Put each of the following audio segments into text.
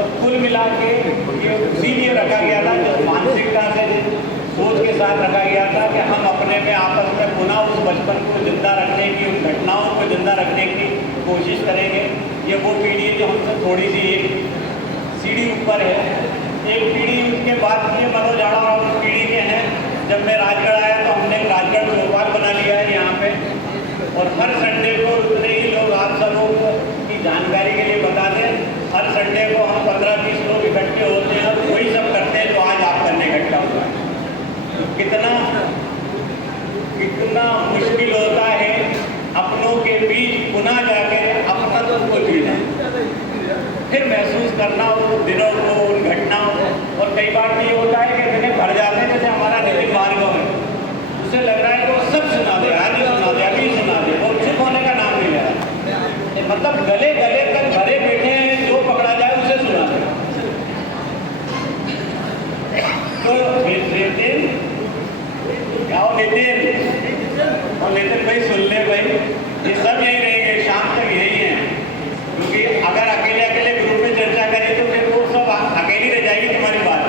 और कुल मिला के ये इसीलिए रखा गया था, जो मानसिकता से सोच के साथ रखा गया था कि हम अपने में आपस में पुनः उस बचपन को जिंदा रखने की, उन घटनाओं को जिंदा रखने की कोशिश करेंगे। ये वो पीढ़ी जो हमसे थोड़ी सी एक सीढ़ी ऊपर है, एक पीढ़ी उसके बाद की मनोज जाड़ा और उस पीढ़ी के हैं। जब मैं राजगढ़ आया तो हमने राजगढ़ चौपाल बना लिया है यहाँ पे, और हर संडे को उतने ही लोग आप सबों की जानकारी के लिए बता दें, हर संडे को हम 15-20 लोग इकट्ठे होते हैं और वही सब करते हैं जो आज आप करने इकट्ठा हुआ है। कितना मुश्किल होता है अपनों के बीच पुनः जाके अपनत्व को जीना, फिर महसूस करना उन दिनों को, उन घटनाओं को। और कई बार ये होता है कि इतने भर जाते हैं, जैसे हमारा नितिन भार्गव है, उसे लग रहा है कि वो सब सुना दे, आज ही सुना दे, अभी सुना दे, और चुप होने का नाम नहीं ले रहा। मतलब गले गले तक भरे बैठे हैं, जो पकड़ा जाए उसे सुना दे। तो नितिन और नितिन भाई सुन ले भाई, ये सब यही रहेंगे, शाम तक यही है। क्योंकि अगर अकेले अकेले ग्रुप में चर्चा करें तो फिर वो सब अकेली रह जाएगी तुम्हारी बात।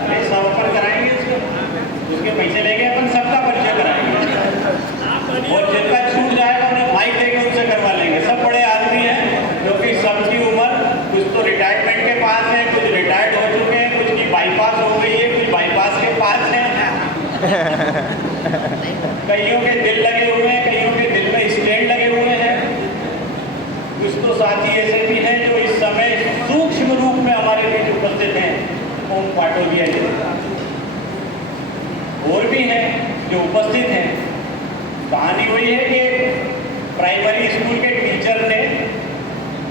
अरे सब अपन कराएंगे, उसके पैसे लेंगे, अपन सबका परिचय कराएंगे, और जिनका छूट जाएगा उन्हें माइक देके उनसे करवा लेंगे। सब बड़े आदमी हैं, क्योंकि सबकी उम्र कुछ तो रिटायरमेंट के पास है, कुछ रिटायर्ड हो चुके हैं, कुछ की बाईपास हो गई है, कुछ बाईपास के पास है। कईयों के दिल लगे हुए हैं, कईयों के दिल में स्टैंड लगे हुए हैं। कुछ तो साथी ऐसे भी हैं जो इस समय सूक्ष्म रूप में हमारे बीच उपस्थित हैं, ओम पाटोलिया जी, और भी हैं जो उपस्थित हैं। कहानी वही है कि प्राइमरी स्कूल के टीचर ने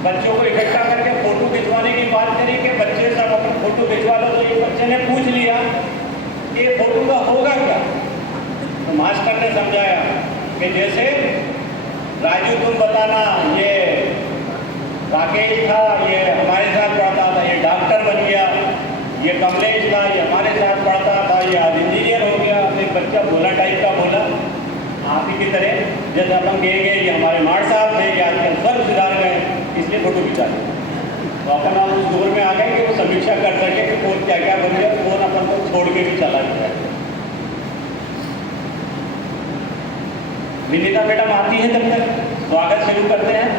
बच्चों को इकट्ठा करके फोटो खिंचवाने की बात करी कि बच्चे सब अपना फोटो खिंचवा लो। तो एक बच्चे ने पूछ लिया कि फोटो का होगा क्या? तो मास्टर ने समझाया कि जैसे राजू तुम बताना, ये राकेश था, ये हमारे साथ पढ़ता था, ये डॉक्टर बन गया, ये कमलेश था, ये हमारे साथ पढ़ता था, ये आज इंजीनियर हो गया। एक बच्चा भोला टाइप का बोला, आप ही की तरह, जैसे अपन कहेंगे ये हमारे मार साहब थे, ये आजकल सब सुधार गए, इसलिए फोटो खिंचा लिया। तो अपन आप उस दौर में आ गए कि वो समीक्षा कर सके कि कौन क्या क्या बन गया, कौन अपन को छोड़ के भी चला गया। विनीता मैडम आती है, तब तक स्वागत शुरू करते हैं।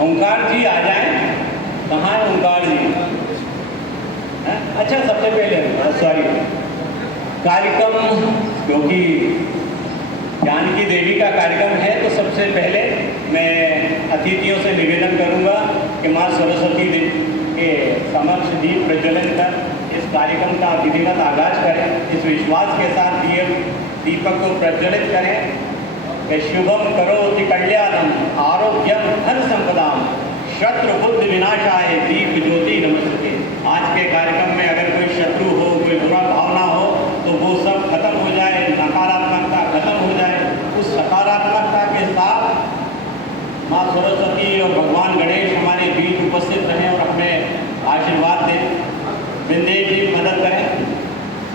ओंकार जी आ जाएं। कहाँ है ओंकार जी? अच्छा, सबसे पहले सॉरी, कार्यक्रम क्योंकि जानकी देवी का कार्यक्रम है, तो सबसे पहले मैं अतिथियों से निवेदन करूंगा कि माँ सरस्वती के समक्ष दीप प्रज्वलन कर इस कार्यक्रम का विधिवत आगाज करें। इस विश्वास के साथ दीपक को प्रज्वलित करें कि शुभम करोति कल्याणम आरोग्यम धन संपदाम शत्रु बुद्धि विनाशाय दीप ज्योति नमस्ते। आज के कार्यक्रम में अगर कोई शत्रु हो, कोई बुरा भावना हो, तो वो सब खत्म हो जाए, नकारात्मकता खत्म हो जाए। उस सकारात्मकता के साथ माँ सरस्वती और भगवान गणेश हमारे बीच उपस्थित रहें और हमें आशीर्वाद दें। विंदेश जी मदद करें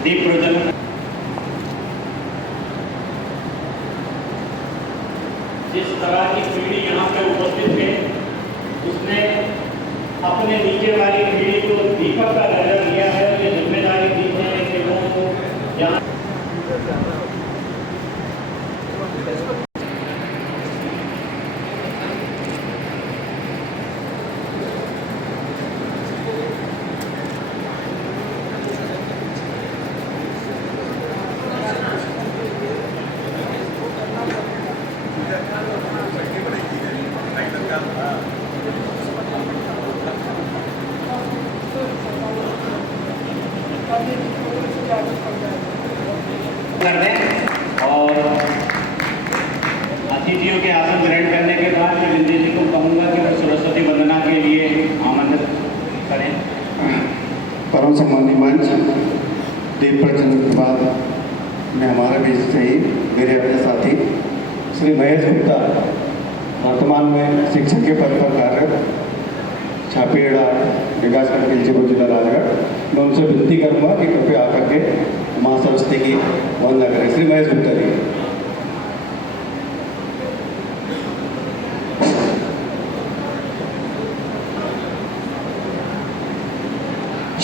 दीप प्रज्वलन। जिस तरह की पीढ़ी यहाँ पे उपस्थित है, उसने अपने नीचे वाली पीढ़ी को दीपक का दर्जा दिया है। ये जिम्मेदारी दी है कि वो यहाँ करने और अतिथियों के आसन ग्रहण करने के बाद मैं विंध्य जी को कहूँगा कि वो सरस्वती वंदना के लिए आमंत्रित करें। परम सम्मानीय मंच, दीप प्रज्वलन के बाद मैं हमारे बीच से ही मेरे अपने साथी श्री महेश गुप्ता, वर्तमान में शिक्षक के पद पर कार्यरत, छापेड़ा विकासखंड खिलचीपुर जिला राजगढ़, मैं उनसे विनती करूँगा कि कृपया आकर के माँ सरस्वती की वंदना करें। श्री महेश गुप्ता जी।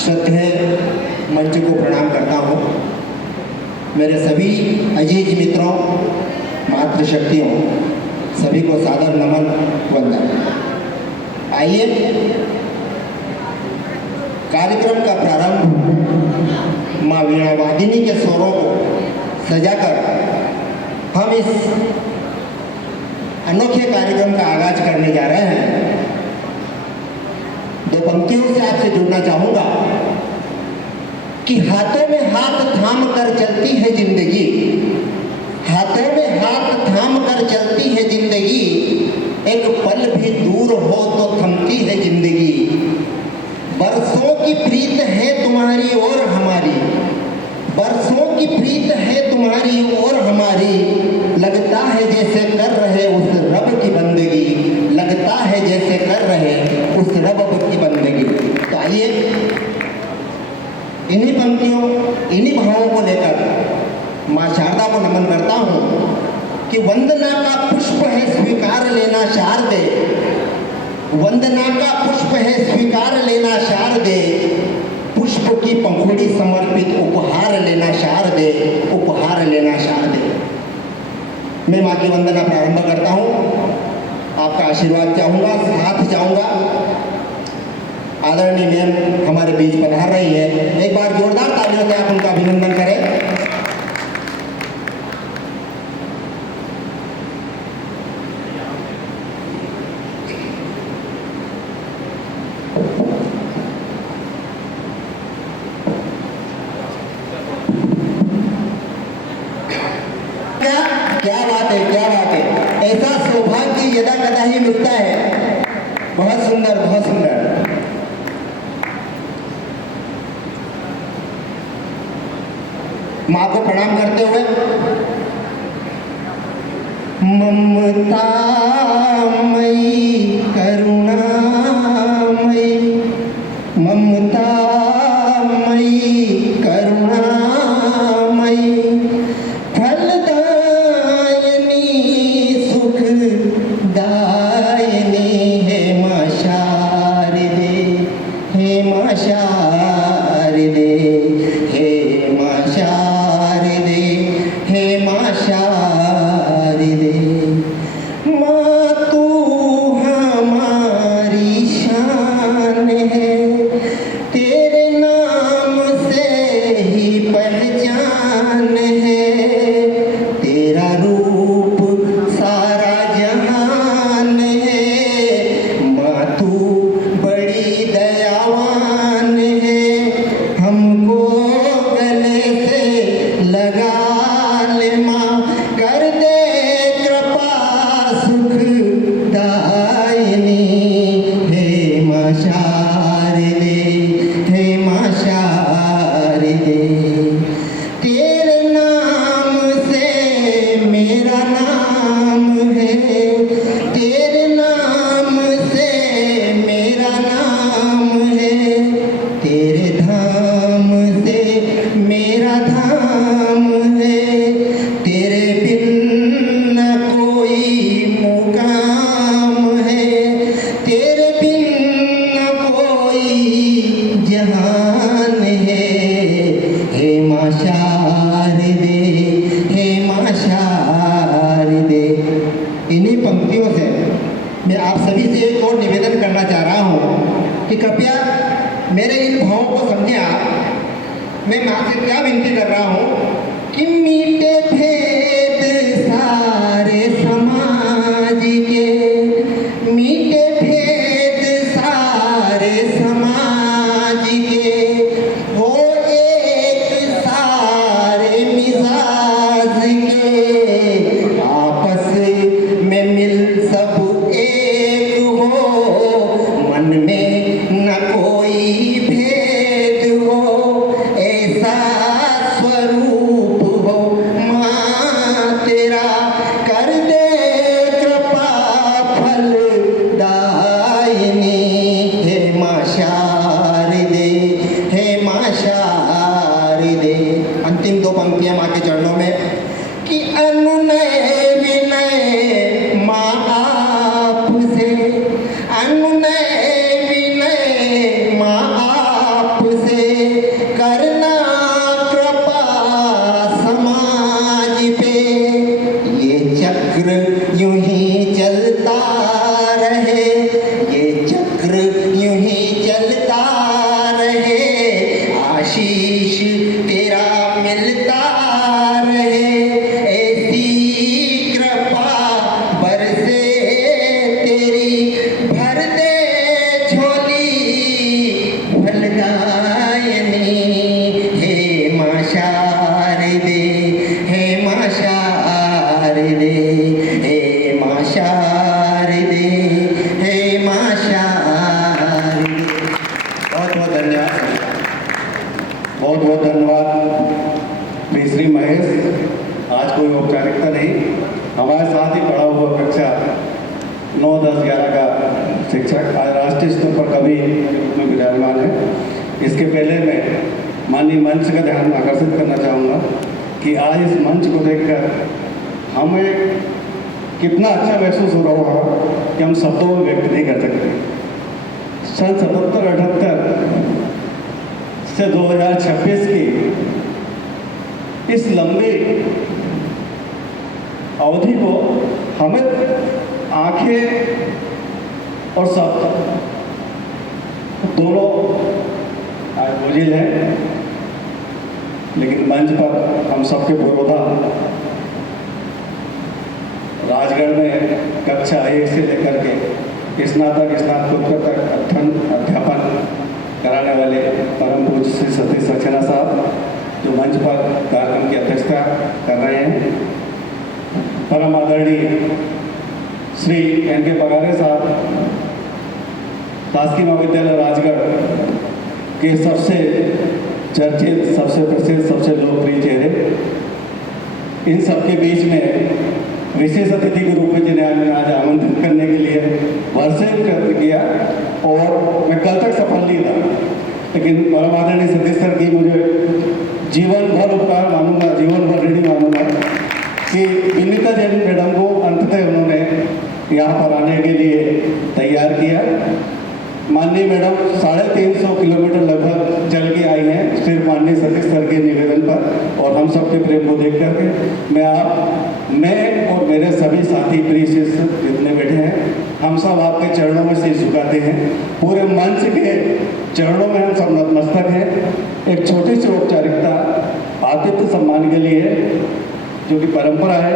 श्रद्धेय मंच को प्रणाम करता हूँ। मेरे सभी अजीज मित्रों, मातृशक्तियों, सभी को सादर नमन वंदन। आइए कार्यक्रम का प्रारंभ माँ वीणा वादिनी के स्वरों को सजाकर हम इस अनोखे कार्यक्रम का आगाज करने जा रहे हैं। दो पंक्तियों से आपसे जुड़ना चाहूंगा कि हाथों में हाथ थाम कर चलती है जिंदगी, हाथों में हाथ थाम कर चलती है जिंदगी, एक पल भी दूर हो तो थमती है जिंदगी। बरसों की प्रीत है तुम्हारी और हमारी, बरसों की प्रीत है तुम्हारी और हमारी, लगता है जैसे कर रहे उस रब की बंदगी, लगता है जैसे कर रहे उस रब की बंदगी। तो आइए इन्हीं पंक्तियों, इन्हीं भावों को लेकर माँ शारदा को नमन करता हूँ कि वंदना का पुष्प है स्वीकार लेना शारदे, वंदना का पुष्प है स्वीकार लेना शारदे, पुष्प की पंखुड़ी समर्पित उपहार लेना शारदे, उपहार लेना शारदे। मैं माँ की वंदना प्रारंभ करता हूँ, आपका आशीर्वाद चाहूँगा, साथ चाहूँगा। आदरणीय मैम हमारे बीच पधार रही है, एक बार जोरदार तालियों से आप उनका अभिनंदन करें। क्या बात है, क्या बात है। ऐसा सौभाग्य यदा कदा ही मिलता है। बहुत सुंदर, बहुत सुंदर। माँ को प्रणाम करते हुए ममता मई करुणा मई, ममता मई करुणा मई, फलदायिनी सुखदायिनी हे माँ शारदे, हे माँ शारदे, हे माँ शारदे, हे माँ शारदे। माँ तू हमारी शान है, तेरे नाम से ही पहचान है, तेरा रूप सारा जहान है। माँ तू बड़ी दयावान है, हमको गले से लगा ले माँ, कर दे कृपा सुखदायिनी, हे माँ शारदे, हे माँ शारदे। तेरे नाम से मेरा नाम है, तेरे नाम से मेरा नाम है, तेरे धाम से मेरा धाम है, तेरे बिन न कोई मुकाम है, तेरे बिन न कोई जहान है, हे माँ शारदे, हे माँ शारदे। इन्हीं पंक्तियों से मैं आप सभी से एक और निवेदन करना चाह रहा हूँ कि कृपया मेरे इन भावों को समझें आप। मैं माँ से क्या विनती कर रहा हूँ कि मीठे भेद सारे समाज के, मीठे भेद सारे समाज के, हो एक सारे मिजाज के, आपस में मिल सब एक हो, मन में न कोई भेद हो, ऐसा स्वरूप हो चक्र यूं ही चलता रहे, ये चक्र यूं ही चलता रहे, आशीष तेरा मिलता रहे, ऐसी कृपा बरसे तेरी, भर दे झोली फलदायनी, हे मां शारदे, हे मां शारदे, हे मां शारदे, हे मां शारदे। बहुत बहुत धन्यवाद, बहुत बहुत धन्यवाद श्री महेश। आज कोई औपचारिकता नहीं, हमारे साथ ही पढ़ा हुआ कक्षा 9, 10, 11 का शिक्षक आज राष्ट्रीय स्तर पर कवि के रूप में विराजमान है। इसके पहले मैं माननीय मंच का ध्यान आकर्षित करना चाहूँगा कि आज इस मंच को देखकर हमें कितना अच्छा महसूस हो रहा होगा कि हम शब्दों में व्यक्त नहीं कर सकते। सन 77-78 से 2026 की इस लंबी अवधि को हमें आंखें और शब्द दोनों आज बोझिल हैं, लेकिन मंच पर हम सबके पुरोधा राजगढ़ में कक्षा 1 से लेकर के स्नातक स्नातकोत्तर तक अध्यापन कराने वाले परम पूज्य श्री सतीश सक्सेना साहब जो मंच पर कार्यक्रम की अध्यक्षता कर रहे हैं, परम आदरणीय श्री एन.के. पगारे साहब शासकीय महाविद्यालय राजगढ़ के सबसे चर्चित, सबसे प्रसिद्ध, सबसे लोकप्रिय चेहरे, इन सबके बीच में विशेष अतिथि के रूप में जिन्हें हमने आज आमंत्रित करने के लिए वर्षे प्रयत्न किया और मैं कल तक सफल नहीं था, लेकिन परम आदरणीय सतीश सर की मुझे जीवन भर उपकार मानूंगा, जीवन भर ऋणी मानूंगा कि विनीता जैन मैडम को अंततः उन्होंने यहाँ पर आने के लिए तैयार किया। माननीय मैडम 350 किलोमीटर लगभग चल के आई हैं सिर्फ माननीय सतीश सर के निवेदन पर, और हम सबके प्रेम को देख करके मैं और मेरे सभी साथी प्रिय शिष्य जितने बैठे हैं, हम सब आपके चरणों में सिर झुकाते हैं। पूरे मंच के चरणों में हम सब नतमस्तक हैं। एक छोटी सी औपचारिकता आतिथ्य सम्मान के लिए जो कि परंपरा है,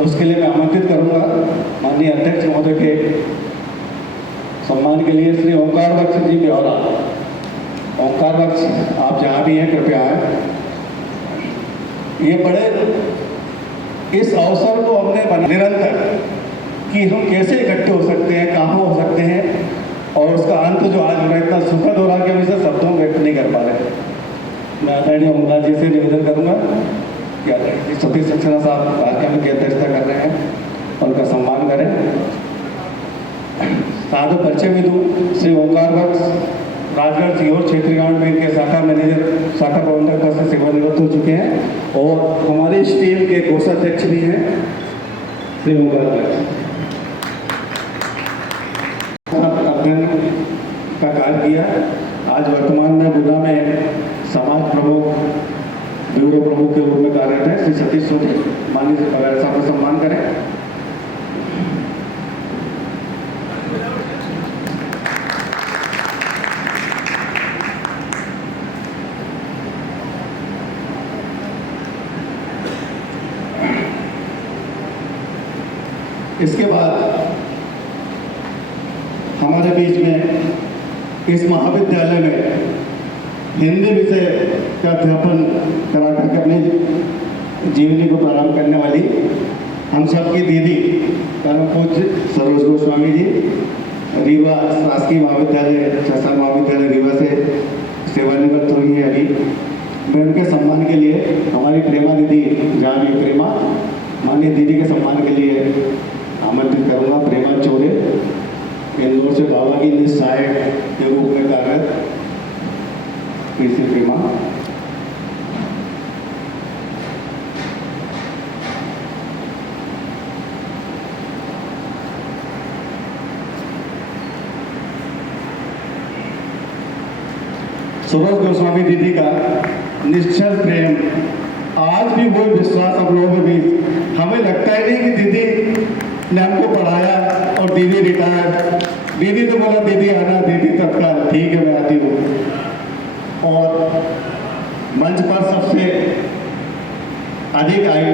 उसके लिए मैं आमंत्रित करूंगा माननीय अध्यक्ष महोदय के सम्मान के लिए श्री ओंकार बख्श जी ब्यौरा। ओंकार बख्श, आप जहाँ भी हैं कृपया आए। ये बड़े इस अवसर को हमने बना निरंतर कि हम कैसे इकट्ठे हो सकते हैं, कहाँ हो सकते हैं, और उसका अंत जो आज हो रहा है इतना सुखद हो रहा है कि हम इसे शब्दों में व्यक्त नहीं कर पा रहे। मैं आदरणीय ओंकार जी से निवेदन करूँगा कि आदरणीय सतीश सक्सेना साहब कार्यक्रम की अध्यक्षता कर रहे हैं, उनका सम्मान करें। साधु परिचय भी दूँ, श्री ओंकार बख्श राजगढ़ सीहोर क्षेत्रीय ग्रामीण बैंक के शाखा मैनेजर, शाखा प्रबंधक पद से सेवानिवृत्त हो चुके हैं और हमारी इस टीम के कोषाध्यक्ष भी हैं श्री ओंकार बख्श। अध्ययन का कार्य किया, आज वर्तमान में गुना में समाज प्रमुख, ब्यूरो प्रमुख के रूप में कार्यरत है। श्री सतीश सोनी माननीय पगारे साहब का सम्मान करें। इसके बाद हमारे बीच में इस महाविद्यालय में हिंदी विषय का अध्यापन करा करके अपनी जीवनी को प्रारंभ करने वाली हम सबकी दीदी परम पूज्य सरोज गोस्वामी जी, रीवा शासकीय महाविद्यालय, शासकीय महाविद्यालय रीवा से सेवानिवृत्त हुई है अभी। मैं उनके सम्मान के लिए हमारी प्रेमा दीदी, जहाँ भी प्रेमा, माननीय दीदी के सम्मान के लिए आमंत्रित करूँगा। प्रेमा चौरे इंदौर से बाबा की सहायक के रूप में कार्यरत कृषि प्रेमा। सरोज गोस्वामी दीदी का निश्चल प्रेम, आज भी वो विश्वास हम लोगों के बीच हमें लगता ही नहीं कि दीदी ने हमको पढ़ाया और दीदी रिटायर। दीदी तो बोला दीदी आना, दीदी तत्काल ठीक है मैं आती हूँ। और मंच पर सबसे अधिक आयु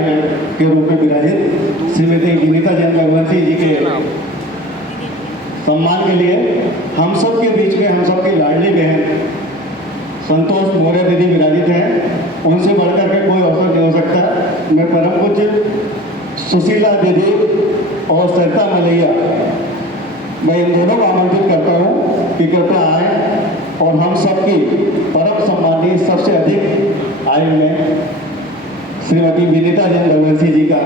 के रूप में विराजित श्रीमती विनीता जैन रघुवंशी जी के सम्मान के लिए हम सब के बीच में हम सबकी लाडली बहन संतोष मौर्य दीदी विराजित हैं। उनसे बढ़कर के कोई अवसर नहीं हो सकता। मैं परम पूज्य सुशीला दीदी और सरिता मलैया, मैं इन दोनों को आमंत्रित करता हूँ कि कृपया आए और हम सबकी परम सम्मानी सबसे अधिक आयु में श्रीमती विनीता जैन रघुवंशी जी का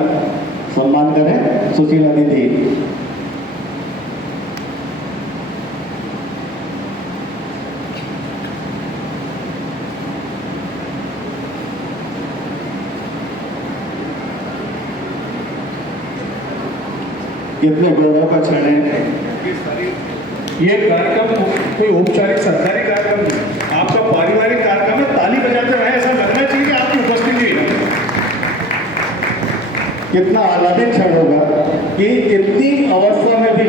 सम्मान करें। सुशीला दीदी। कितने गौरव का क्षण है। ये कार्यक्रम कोई औपचारिक सरकारी कार्यक्रम नहीं, आपका पारिवारिक कार्यक्रम है। ताली बजाते रहे, ऐसा लगना चाहिए कि आपकी उपस्थिति है। कितना आह्लादित क्षण होगा कि इतनी अवस्था में भी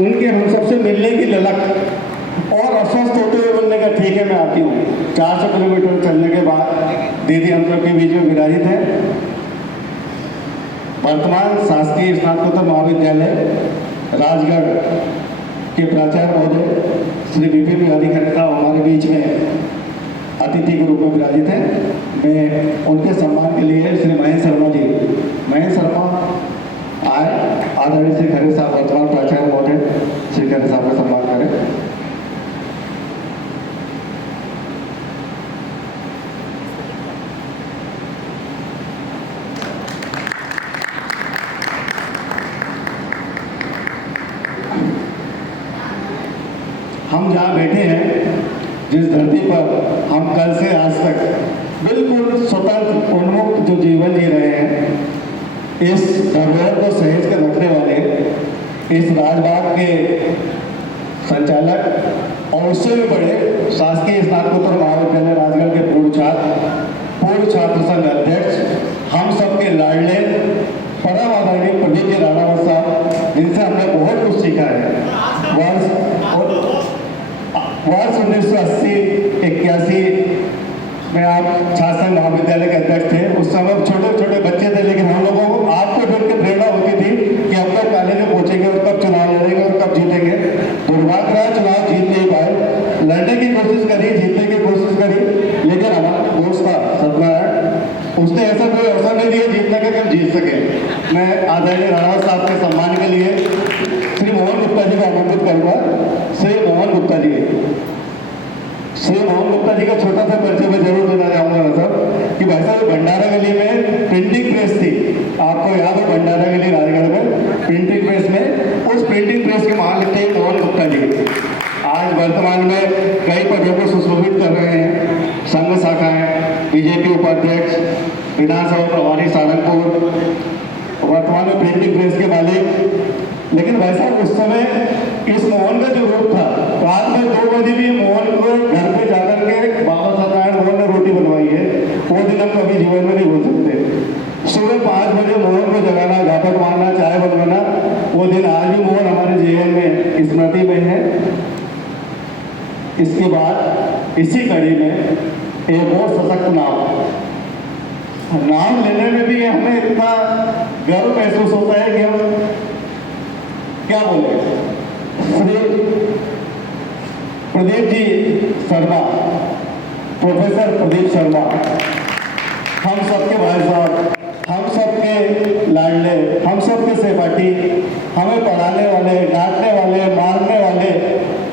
उनके हम सबसे मिलने की ललक और अस्वस्थ होते हुए बोलने का ठीक है मैं आती हूँ। 400 किलोमीटर चलने के बाद दीदी हम लोग के बीच में विराजित है। वर्तमान शासकीय स्नातकोत्तर महाविद्यालय राजगढ़ के प्राचार्य महोदय श्री विपिन बिहारी खन्ना हमारे बीच में अतिथि के रूप में विराजित हैं। मैं उनके सम्मान के लिए श्री महेश शर्मा जी, महेश शर्मा आए। आदरणीय श्री खरे साहब वर्तमान प्राचार्य महोदय श्री खरे साहब का सम्मान करें। हम जहाँ बैठे हैं, जिस धरती पर हम कल से आज तक बिल्कुल स्वतंत्र उन्मुक्त जो जीवन जी रहे हैं, इस धरोहर को सहेज कर रखने वाले इस राजबाग के संचालक और उससे भी बड़े शासकीय स्नातकोत्तर महाविद्यालय राजगढ़ के पूर्व छात्र संघ अध्यक्ष, हम सबके लाडले परम आदरणीय प्रदीप जी राणावत साहब, जिनसे हमने बहुत कुछ सीखा है। वर्ष 1980-81 में आप छात्र संघ महाविद्यालय के अध्यक्ष थे। उस समय छोटे छोटे बच्चे थे, लेकिन हम लोगों को आपको देख के प्रेरणा होती थी कि अब तक कॉलेज में पहुंचेंगे और कब चुनाव लड़ेंगे और कब जीतेंगे। दुर्भाग्य रहा, चुनाव जीत नहीं पाए। लड़ने की कोशिश करी, जीतने की कोशिश करी, लेकिन हमारा दोस्त था सत्यनारायण, उसने ऐसा कोई अवसर नहीं दिया जीतने का कि हम जीत सके। मैं आदरणीय राणावत साहब के सम्मान के लिए श्री मोहन गुप्ता जी को आमंत्रित करूँगा। श्री मोहन गुप्ता जी का छोटा सा परिचय मैं जरूर देना चाहूँगा साहब कि भाई साहब भंडारा गली में प्रिंटिंग प्रेस थी, आपको याद है भंडारा गली राजगढ़ में प्रिंटिंग प्रेस में, उस प्रिंटिंग प्रेस के मालिक थे मोहन गुप्ता जी। आज वर्तमान में कई पदों को सुशोभित कर रहे हैं। संघ शाखाएं, बीजेपी उपाध्यक्ष, विधानसभा प्रभारी सारंगपुर, वर्तमान में प्रिंटिंग प्रेस के मालिक। लेकिन भाई साहब उस समय इस मोहन का जो रूप था, रात में 2 बजे भी मोहन को घर पे जाकर के बाबा सत्यनारायण मोहन ने रोटी बनवाई है, वो दिन हम कभी जीवन में नहीं भूल सकते। सुबह 5 बजे मोहन को जगाना, झापट मारना, चाय बनवाना, वो दिन आज भी मोहन हमारे जीवन में स्मृति में है। इसके बाद इसी कड़ी में एक और सशक्त नाम लेने में भी हमें इतना गर्व महसूस होता है कि हम क्या बोले। श्री प्रदीप जी शर्मा, प्रोफेसर प्रदीप शर्मा, हम सबके भाई साहब, हम सबके लाडले, हम सबके सहपाठी, हमें पढ़ाने वाले, डांटने वाले, मारने वाले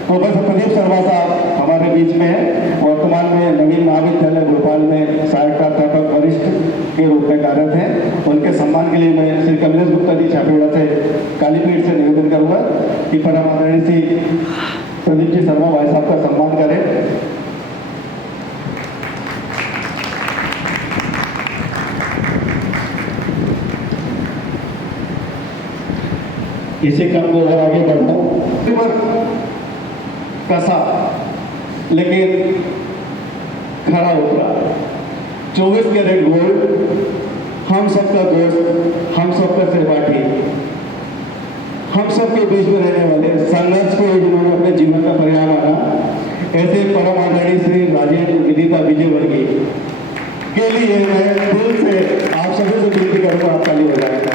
प्रोफेसर प्रदीप शर्मा साहब हमारे बीच में है। वर्तमान में नवीन महाविद्यालय भोपाल में सहायक प्राध्यापक वरिष्ठ के रूप में कार्यरत हैं। उनके सम्मान के लिए मैं श्री कमलेश गुप्ता जी छापेड़ा से कालीपीठ से निवेदन करूंगा कि परम आदरणीय श्री प्रदीप जी शर्मा भाई साहब का सम्मान करें। इसी क्रम को अगर आगे बढ़ता कसा लेकिन खरा उतरा। 24 कैरेट गोल्ड हम सबका दोस्त, हम सबका सहपाठी, हम सबके बीच में रहने वाले, संघर्ष को जिन्होंने अपने जीवन का पर्याय माना, ऐसे परम आदरणीय श्री राजेंद्र विदिता विजयवर्गीय के लिए मैं दिल से आप सभी से विनती करूँगा, आप ताली बजाएगा।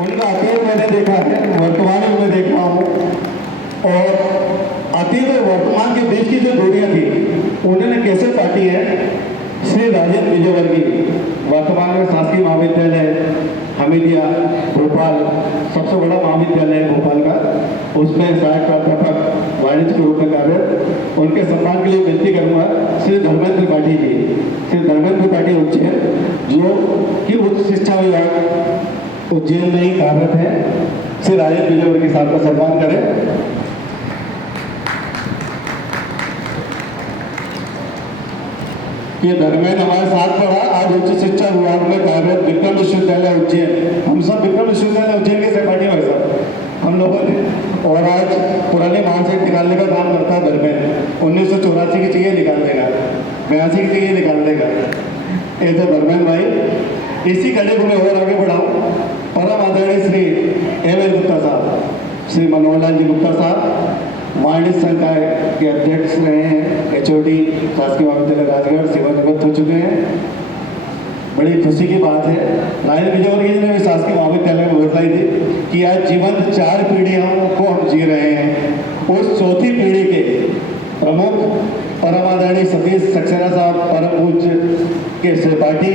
उनका अतीत मैंने देखा है, वर्तमान में देखा हूँ, और अतीत और वर्तमान के बीच की जो दूरियाँ थी उन्होंने कैसे काटी है। श्री राजेंद्र विजयवर्गीय वर्तमान में शासकीय महाविद्यालय हमीदिया भोपाल, सबसे बड़ा महाविद्यालय है भोपाल का, उसमें सहायक प्राध्यापक वाणिज्य के रूप में कार्यरत। उनके सम्मान के लिए विनती करूँगा श्री धर्मेंद्र त्रिपाठी जी, श्री धर्मेंद्र त्रिपाठी उज्जैन, जो कि उच्च शिक्षा विभाग उज्जैन में ही कार्यरत है। श्री राजेंद्र विजयवर्गीय साहब का सम्मान करें। ये धर्मेंद्र हमारे साथ पढ़ा, आज उच्च शिक्षा विभाग में कार्यरत विक्रम विश्वविद्यालय उज्जैन। हम सब विक्रम विश्वविद्यालय उज्जैन के सहपाठी भाई साहब हम लोगों ने, और आज पुराने मानसिक निकालने का काम करता है धर्मेंद्र। 1984 की चीज़ें निकाल देगा, 82 की चीज़ें निकाल देगा। ये तो धर्मेंद्र भाई, इसी कड़ी को मैं और आगे बढ़ाऊँ। परम आदरणीय श्री एम.एल. गुप्ता साहब, श्री मनोहर लाल जी गुप्ता साहब वाणिज्य संकाय के अध्यक्ष रहे हैं, एचओडी शासकीय महाविद्यालय राजगढ़, सेवानिवृत्त हो चुके हैं। बड़ी खुशी की बात है। राजेंद्र विजयवर्गीय जी ने भी शासकीय महाविद्यालय में बतलाई थी कि आज जीवन 4 पीढ़ियों को हम जी रहे हैं। उस चौथी पीढ़ी के प्रमुख परम आदरणीय सतीश सक्सेना साहब, परम पूज्य के सहपाठी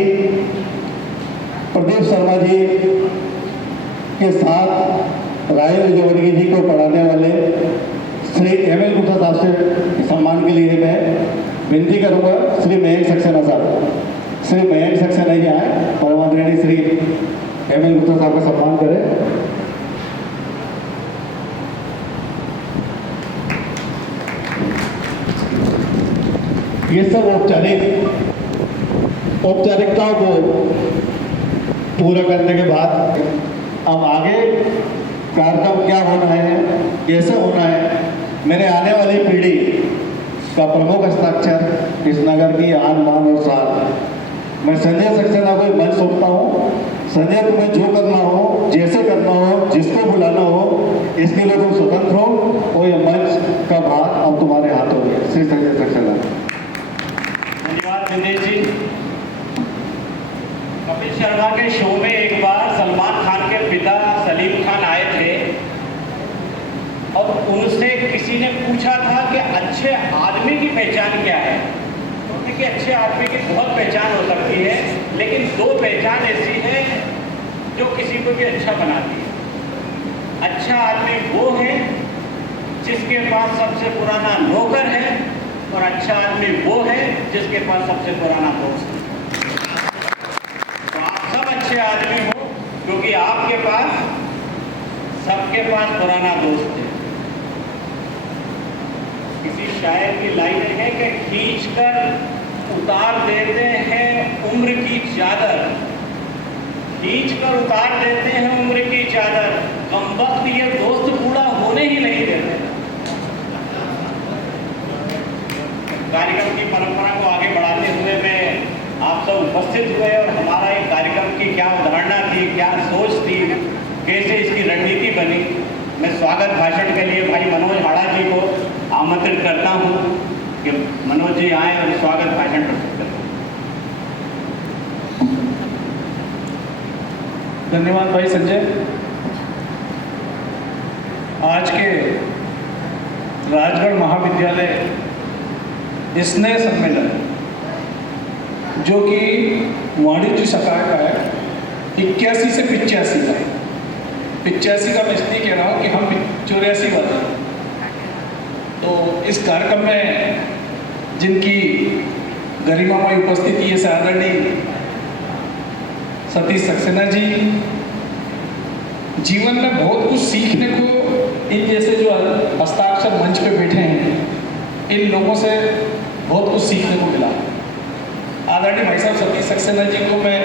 प्रदीप शर्मा जी के साथ राजेंद्र विजयवर्गीय जी को पढ़ाने वाले श्री एम.एल. गुप्ता साहब से सम्मान के लिए मैं विनती करूंगा श्री मयंक सक्सेना साहब, श्री मयंक सक्सेना जी आए, परम आदरणीय श्री एम.एल. गुप्ता साहब का सम्मान करें। ये सब औपचारिकताओं को पूरा करने के बाद अब आगे कार्यक्रम क्या होना है, कैसे होना है, मेरे आने वाली पीढ़ी का प्रमुख हस्ताक्षर इस नगर की आन बान और शान। मैं संजय सक्सेना को मंच सौंपता हूँ। संजय, तुम्हें जो करना हो, जैसे करना हो, जिसको बुलाना हो, इसके लिए तुम स्वतंत्र हो, और यह मंच का भार अब तुम्हारे हाथों में। श्री संजय सक्सेना। धन्यवाद विदेश जी। कपिल शर्मा के शो में एक बार सलमान खान के पिता सलीम खान आए थे और उनसे किसी ने पूछा था कि अच्छे आदमी की पहचान क्या है। तो देखिए, अच्छे आदमी की बहुत पहचान हो सकती है, लेकिन 2 पहचान ऐसी है जो किसी को भी अच्छा बनाती है। अच्छा आदमी वो है जिसके पास सबसे पुराना नौकर है, और अच्छा आदमी वो है जिसके पास सबसे पुराना दोस्त है। तो आप सब अच्छे आदमी हो, क्योंकि आपके पास सबके पास पुराना दोस्त है। किसी शायर की लाइन है कि खींचकर उतार देते हैं उम्र की चादर, खींचकर उतार देते हैं उम्र की चादर, कमबख्त ये दोस्त बूढ़ा होने ही नहीं देते। कार्यक्रम की परंपरा को आगे बढ़ाते हुए मैं आप सब उपस्थित हुए, और हमारा एक कार्यक्रम की क्या अवधारणा थी, क्या सोच थी, कैसे इसकी रणनीति बनी। मैं स्वागत भाषण के लिए भाई मनोज हाड़ा जी को आमंत्रित करता हूं कि मनोज जी आए और स्वागत भाषण प्रस्तुत करें। धन्यवाद भाई संजय। आज के राजगढ़ महाविद्यालय स्नेह सम्मेलन, जो कि वाणिज्य शाखा का है, 81 से 85 का है। 85 का मैं इसलिए कह रहा हूँ कि हम 84 वाले हैं। तो इस कार्यक्रम में जिनकी गरिमामय उपस्थिति है, आदरणीय सतीश सक्सेना जी, जीवन में बहुत कुछ सीखने को इन जैसे जो हस्ताक्षर मंच पे बैठे हैं, इन लोगों से बहुत कुछ सीखने को मिला। आदरणीय भाई साहब सतीश सक्सेना जी को मैं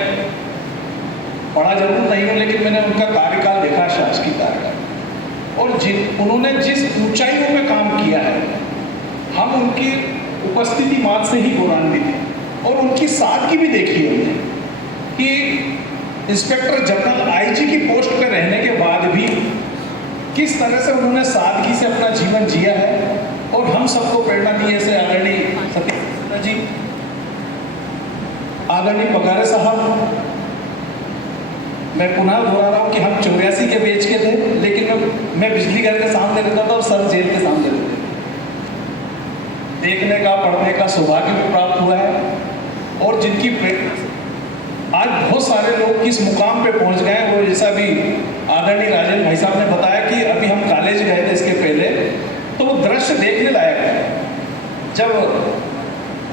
पढ़ा जरूर नहीं हूँ, लेकिन मैंने उनका कार्यकाल देखा, शासकीय कार्यकाल, और उन्होंने जिस ऊंचाइयों में काम किया है, हम उनकी उपस्थिति मान से ही गौरवान्वित हैं। और उनकी सादगी भी देखी हमने कि इंस्पेक्टर जनरल आईजी की पोस्ट पर रहने के बाद भी किस तरह से उन्होंने सादगी से अपना जीवन जिया है और हम सबको प्रेरणा दी है। ऐसे आदरणीय सतीश सिन्हा जी, आदरणीय पगारे साहब, मैं पुनः दोहरा रहा हूँ कि हम 84 के बेच के थे, लेकिन मैं बिजली घर के सामने रहता था और सर जेल के सामने रहते थे। देखने का पढ़ने का सौभाग्य भी प्राप्त हुआ है और जिनकी प्रेरणा से आज बहुत सारे लोग किस मुकाम पे पहुंच गए हैं। वो जैसा भी आदरणीय राजेंद्र भाई साहब ने बताया कि अभी हम कॉलेज गए थे इसके पहले, तो वो दृश्य देखने लायक है। जब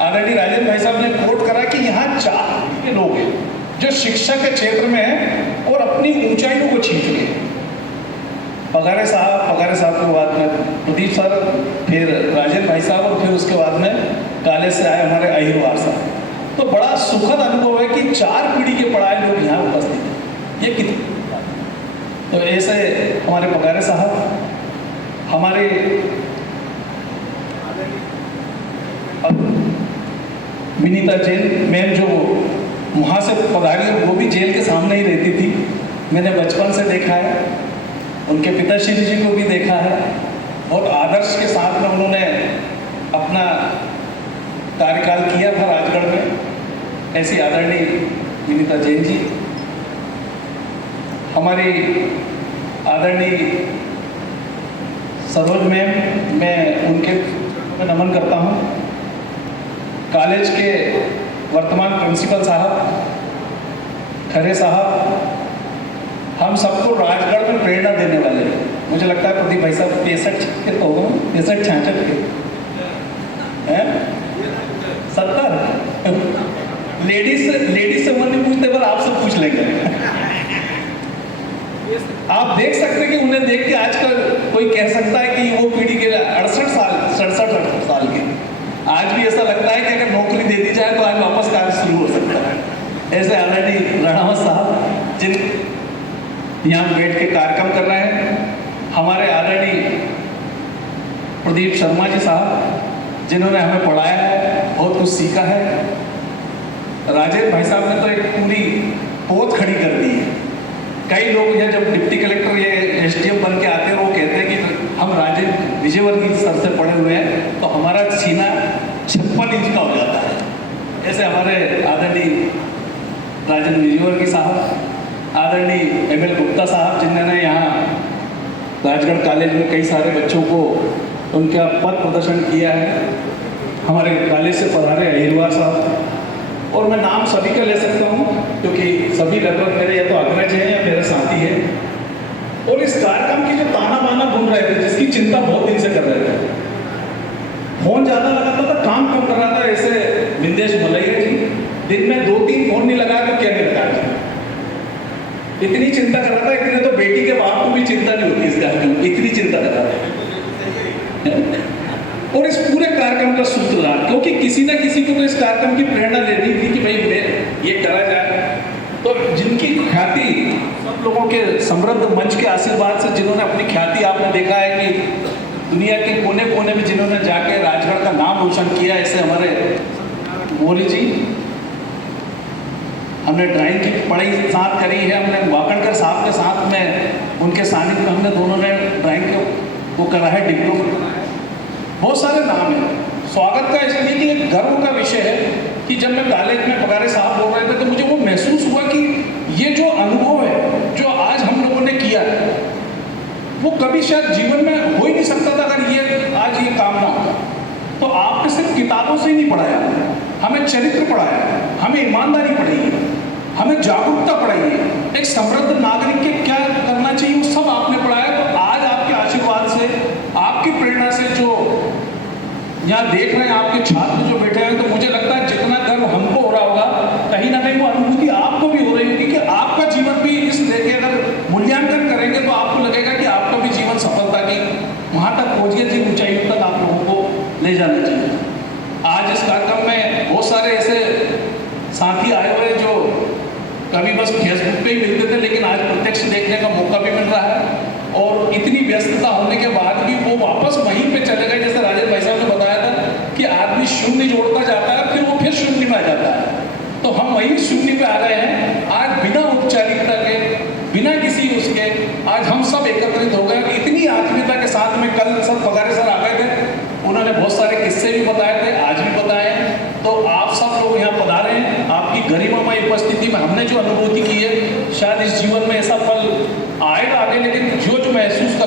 आदरणीय राजेंद्र भाई साहब ने कोट करा कि यहाँ 4 के लोग हैं जो शिक्षा के क्षेत्र में हैं और अपनी ऊंचाइयों को छू चुके हैं। पगारे साहब के बाद में प्रदीप सर, फिर राजेंद्र भाई साहब और फिर उसके बाद में कॉलेज से आए हमारे अहिरवार साहब। तो बड़ा सुखद अनुभव है कि 4 पीढ़ी के पढ़ाए लोग यहाँ उपस्थित हैं। ये कितनी तो ऐसे हमारे पगारे साहब, हमारे विनीता जैन मैम जो वहाँ से पधारी और वो भी जेल के सामने ही रहती थी, मैंने बचपन से देखा है। उनके पिताश्री जी को भी देखा है। बहुत आदर्श के साथ में उन्होंने अपना कार्यकाल किया था राजगढ़ में। ऐसी आदरणीय विनीता जैन जी, हमारी आदरणीय सरोज मैम, मैं उनके नमन करता हूँ। कॉलेज के वर्तमान प्रिंसिपल साहब, खरे साहब, हम सबको राजगढ़ में प्रेरणा देने वाले हैं। मुझे लगता है प्रदीप भाई साहब 65 के तो होगा, 65-66 के हैं, 70। लेडीज से मन नहीं पूछते, पर आपसे पूछ लेंगे। आप देख सकते हैं कि उन्हें देख के आजकल कोई कह सकता है कि वो पीढ़ी के 67 साल के, आज भी ऐसा लगता है कि अगर नौकरी दे दी जाए तो आज वापस कार्य शुरू हो सकता है। ऐसे आदरणीय रणवत साहब जिन यहाँ बैठ के कार्यक्रम कर रहे हैं, हमारे आदरणीय प्रदीप शर्मा जी साहब जिन्होंने हमें पढ़ाया है, बहुत कुछ सीखा है। राजेंद्र भाई साहब ने तो एक पूरी पोत खड़ी कर दी है। कई लोग यहाँ जब डिप्टी कलेक्टर ये SDM बन के आते हैं, वो कहते हैं कि हम राजेंद्र विजयवर्गीय सर से पढ़े हुए हैं, तो हमारा सीना 56 इंच का हो जाता है। ऐसे हमारे आदरणीय राजेंद्र विजयवर्गीय साहब, आदरणीय ML गुप्ता साहब जिन्होंने यहाँ राजगढ़ कॉलेज में कई सारे बच्चों को उनका पद प्रदर्शन किया है। हमारे कॉलेज से पधारे अहिरवार साहब, और मैं नाम सभी का ले सकता हूँ क्योंकि सभी लगभग मेरे या तो अग्रज हैं या मेरे साथी हैं। और इस कार्यक्रम की जो ताना बाना बुन रहे थे, जिसकी चिंता बहुत दिन से कर रहे थे, फोन ज़्यादा लगाता था, काम कम कर रहा था, ऐसे विंदेश मलैया जी दिन में 2-3 फोन नहीं लगाया तो क्या करता है, इतनी चिंता कर रहा था। इतने तो बेटी के बाप को भी चिंता नहीं होती इस कार्यक्रम, इतनी चिंता कर रहा था। और इस पूरे कार्यक्रम का सूत्रधार, क्योंकि किसी ना किसी को तो इस कार्यक्रम की प्रेरणा लेनी थी कि भाई मैं ये करा जाए, तो जिनकी ख्याति सब लोगों के समृद्ध मंच के आशीर्वाद से, जिन्होंने अपनी ख्याति, आपने देखा है कि दुनिया के कोने कोने में जिन्होंने जाके राजगढ़ का नाम रोशन किया, ऐसे हमारे मोरी जी, हमने ड्राइंग की पढ़ाई साथ करी है, हमने वाकणकर साहब के साथ में उनके सानिध्य में हमने दोनों ने ड्राइंग को करा है, डिप्लोमा। बहुत सारे नाम हैं। स्वागत का इसलिए कि एक गर्व का विषय है कि जब मैं कॉलेज में पगारे साहब बोल रहे थे तो मुझे वो महसूस हुआ कि ये जो अनुभव है जो आज हम लोगों ने किया है, वो कभी शायद जीवन में हो ही नहीं सकता था अगर ये आज ये काम ना होता। तो आपने सिर्फ किताबों से ही नहीं पढ़ाया, हमें चरित्र पढ़ाया, हमें ईमानदारी पढ़ाई है, हमें जागरूकता पढ़ाई है, एक समृद्ध नागरिक के क्या करना चाहिए वो सब आपने पढ़ाया। तो आज आपके आशीर्वाद से, आपकी प्रेरणा से जो यहाँ देख रहे हैं आपके छात्र जो बैठे हैं, तो मुझे लगता है जितना गर्व हमको हो रहा होगा, कहीं ना कहीं वो अनुभूति आपको भी हो रही होगी कि आपका जीवन भी इस लेके अगर मूल्यांकन करेंगे तो आपको लगेगा कि आपका भी जीवन सफलता की वहाँ तक पहुँच गया जिन ऊंचाइयों तक आप लोगों को ले जाना चाहिए। आज इस कार्यक्रम में बहुत सारे ऐसे साथी आए हुए जो कभी बस फेसबुक पे ही मिलते थे, लेकिन आज प्रत्यक्ष देखने का मौका भी मिल रहा है। और इतनी व्यस्तता होने के बाद भी वो वापस वहीं पे चले गए। जैसे राजेंद्र भाई साहब ने बताया था कि आदमी शून्य जोड़ता जाता है, फिर वो फिर शून्य में आ जाता है, तो हम वहीं शून्य पे आ गए हैं। आज बिना उपचार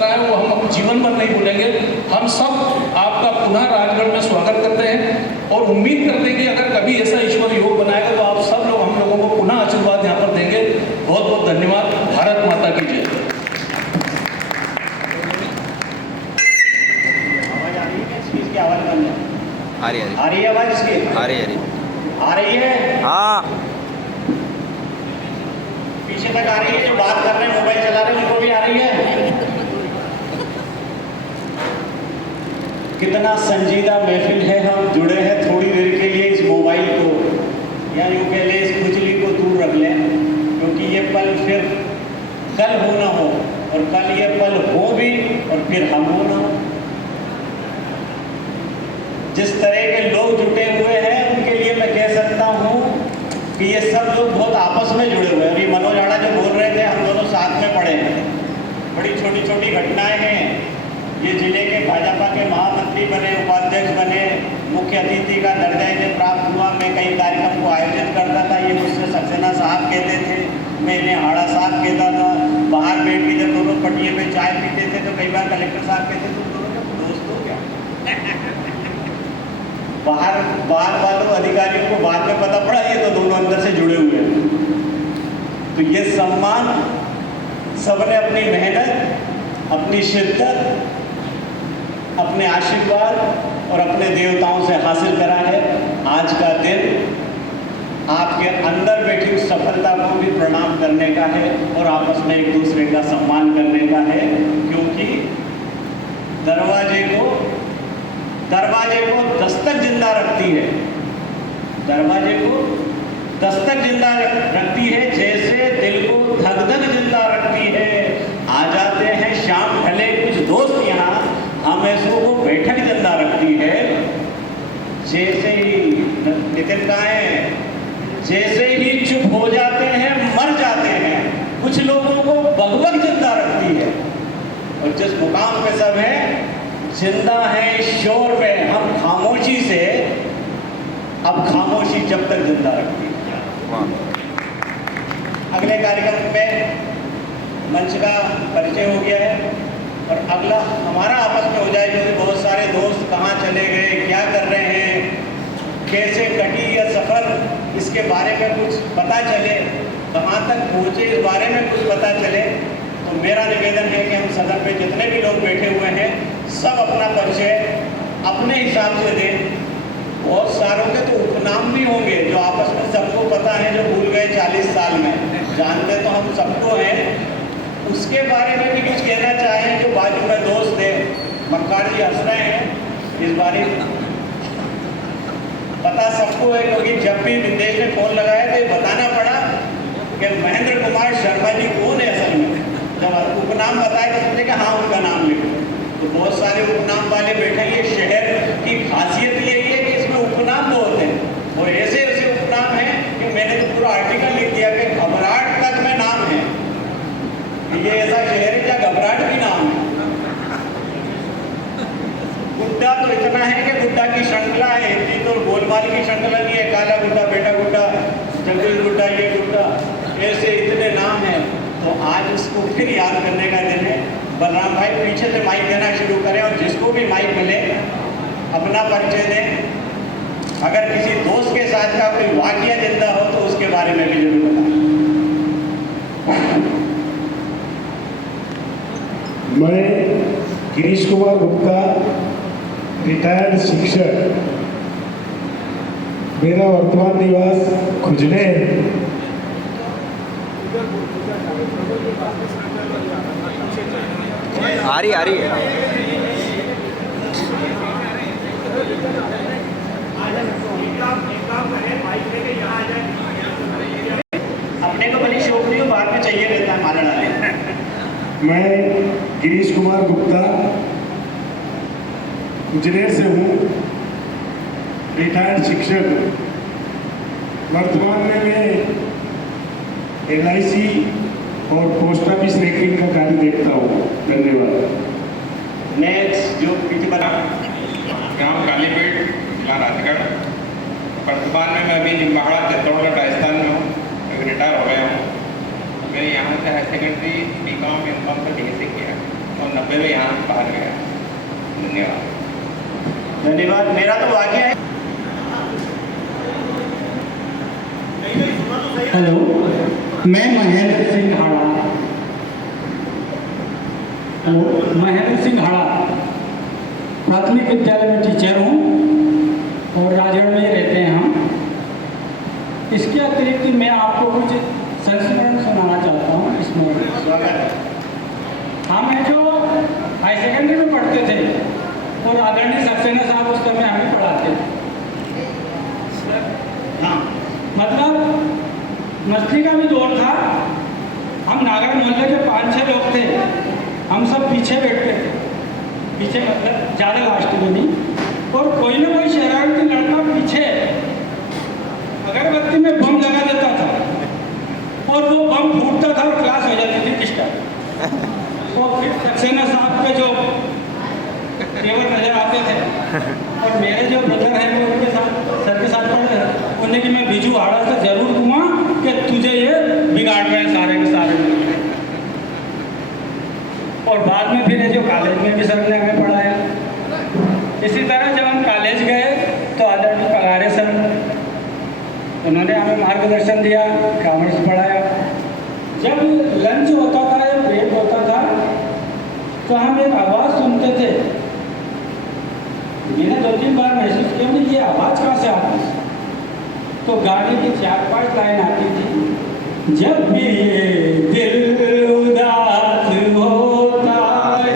कराया वो हम जीवन भर नहीं भूलेंगे। हम सब आपका पुनः राजगढ़ में स्वागत करते हैं और उम्मीद करते हैं कि अगर कभी ऐसा ईश्वर योग बनाएगा तो आप सब लोग हम लोगों को पुनः आशीर्वाद यहाँ पर देंगे। बहुत बहुत धन्यवाद। भारत माता की जय। आवाज आ रही है क्या? इसकी आवाज बंद है। आ रही आ रही है आवाज इसकी? आ रही आ रही है। हाँ। पीछे तक आ रही है, जो बात कर रहे हैं मोबाइल चला रहे हैं उनको भी आ रही है। कितना संजीदा महफिल है, हम जुड़े हैं थोड़ी देर के लिए इस मोबाइल को या यूं कह ले इस खुजली को दूर रख लें, क्योंकि ये पल फिर कल हो ना हो और कल ये पल हो भी और फिर हम हो ना हो। जिस तरह के लोग जुटे हुए हैं उनके लिए मैं कह सकता हूँ कि ये सब लोग बहुत आपस में जुड़े हुए हैं। अभी मनोज आड़ा जो बोल रहे थे, हम दोनों साथ में पढ़े हैं। बड़ी छोटी छोटी घटनाएं हैं। ये जिले के भाजपा के महामंत्री बने, उपाध्यक्ष बने, मुख्य अतिथि का दर्जा इन्हें प्राप्त हुआ। मैं कई कार्यक्रम को आयोजित करता था, ये मुझसे सक्सेना साहब कहते थे, मैं इन्हें आड़ा साहब कहता था। बाहर बैठ के जब दोनों पटिए पे चाय पीते थे तो कई बार कलेक्टर साहब कहते तुम दोनों क्या दोस्त हो क्या? बाहर वालों अधिकारियों को बाद में पता पड़ा ये तो दोनों अंदर से जुड़े हुए हैं। तो ये सम्मान सबने अपनी मेहनत, अपनी शिद्दत, अपने आशीर्वाद और अपने देवताओं से हासिल करा है। आज का दिन आपके अंदर बैठी उस सफलता को भी प्रणाम करने का है और आपस में एक दूसरे का सम्मान करने का है, क्योंकि दरवाजे को दस्तक जिंदा रखती है। दरवाजे को दस्तक जिंदा रखती है, जैसे दिल को धक-धक जिंदा रखती है। आ जाते हैं शाम ढले कुछ दोस्त यहाँ, हमेशों को बैठक जिंदा रखती है। जैसे ही नितिन कहा है, जैसे ही चुप हो जाते हैं मर जाते हैं, कुछ लोगों को बगबग जिंदा रखती है। और जिस मुकाम पे सब है जिंदा है शोर में, हम खामोशी से, अब खामोशी जब तक जिंदा रखती है। अगले कार्यक्रम में मंच का परिचय हो गया है और अगला हमारा आपस में हो जाए, क्योंकि बहुत सारे दोस्त कहाँ चले गए, क्या कर रहे हैं, कैसे कटी यह सफ़र, इसके बारे में कुछ पता चले, कहाँ तक पहुँचे इस बारे में कुछ पता चले। तो मेरा निवेदन है कि हम सदन में जितने भी लोग बैठे हुए हैं सब अपना परिचय अपने हिसाब से दें। बहुत सारों के तो उपनाम भी होंगे जो आपस में सबको पता है, जो भूल गए 40 साल में, जानते तो हम सबको हैं। उसके बारे में भी कुछ कहना चाहें जो बाजू में दोस्त है। मक्कार जी हंस रहे हैं, इस बारे पता सबको है, क्योंकि जब भी विदेश में फोन लगाया तो ये बताना पड़ा कि महेंद्र कुमार शर्मा जी कौन है असल में। जब उपनाम बताए तो समझे कि हाँ उनका नाम लिखो। तो बहुत सारे उपनाम वाले बैठे। ये शहर की खासियत यही है कि इसमें उपनाम बहुत हैं और ऐसे ऐसे उपनाम हैं कि मैंने तो पूरा आर्टिकल लिख दिया कि घबराहट तक में नाम है। ये ऐसा शहर है जहाँ घबराहट भी नाम है। गुड्डा तो इतना है कि गुड्डा की श्रृंखला है, इतनी तो गोलमाल की श्रृंखला नहीं है। काला गुड्डा, बेटा गुड्डा, जगदीश गुड्डा, ये गुड्डा, ऐसे इतने नाम हैं। तो आज इसको फिर याद करने का दिन है। बलराम भाई पीछे से माइक देना शुरू करें और जिसको भी माइक मिले अपना परिचय दें। अगर किसी दोस्त के साथ का कोई वाकया जिंदा हो तो उसके बारे में भी जरूर बताएं। मैं गिरीश कुमार गुप्ता, रिटायर्ड शिक्षक, मेरा वर्तमान निवास खुजने है। आ रही है। अपने को बड़ी शौक नहीं हो, बाद में चाहिए रहता है माला डाले। मैं गिरीश कुमार गुप्ता उजनेर से हूँ, रिटायर्ड शिक्षक। वर्तमान में मैं LIC और पोस्ट ऑफिस रैंकिंग का कार्य देखता हूँ। धन्यवाद। नेक्स्ट जो पीछे बना गांव कालीपेट, जिला राजगढ़। वर्तमान में मैं अभी निम्बाड़ा चित्तौड़गढ़ राजस्थान में हूँ, अभी रिटायर हो गया हूँ। मैंने यहाँ से हायर सेकेंडरी BCom MCom से BSc किया और 90 धन्यवाद। धन्यवाद। मेरा तो वाक्य है। हेलो, मैं महेंद्र सिंह हाड़ा। हेलो, महेंद्र सिंह हाड़ा प्राथमिक विद्यालय में टीचर हूँ और राजगढ़ में ही रहते हैं हम। इसके अतिरिक्त मैं आपको कुछ संस्मरण सुनाना चाहता हूँ इसमें। स्वागत है। हम हैं जो हाई सेकेंडरी में पढ़ते थे और आदरणीय सक्सेना साहब उस समय हमें पढ़ाते थे। हाँ, मतलब मस्ती का भी दौर था। हम नागर मोहल्ले के 5-6 लोग थे। हम सब पीछे बैठते थे, पीछे मतलब ज़्यादा लास्ट में नहीं। और कोई ना कोई शरारती लड़का पीछे अगरबत्ती में बम लगा देता था और वो बम फूटता था और क्लास हो जाती थी डिस्टर्ब। और फिर सक्सेना साहब के जो तेवर नजर आते थे और मेरे जो ब्रदर हैं वो उनके साथ सर के साथ पढ़ रहे, उन्हें कि मैं बिजू हाड़ा से जरूर दूंगा कि तुझे ये बिगाड़ रहे हैं सारे के सारे। और बाद में फिर ये जो कॉलेज में भी सर ने हमें पढ़ाया। इसी तरह जब हम कॉलेज गए तो आदरणीय पगारे सर, उन्होंने हमें मार्गदर्शन दिया, कॉमर्स पढ़ाया। जब लंच होता था या ब्रेक होता था तो हम एक आवाज़ सुनते थे। मैंने 2-3 बार महसूस किया कि ये आवाज़ कहाँ से आती है। तो गाने की 4-5 लाइन आती थी। जब भी ये दिल उदास होता है,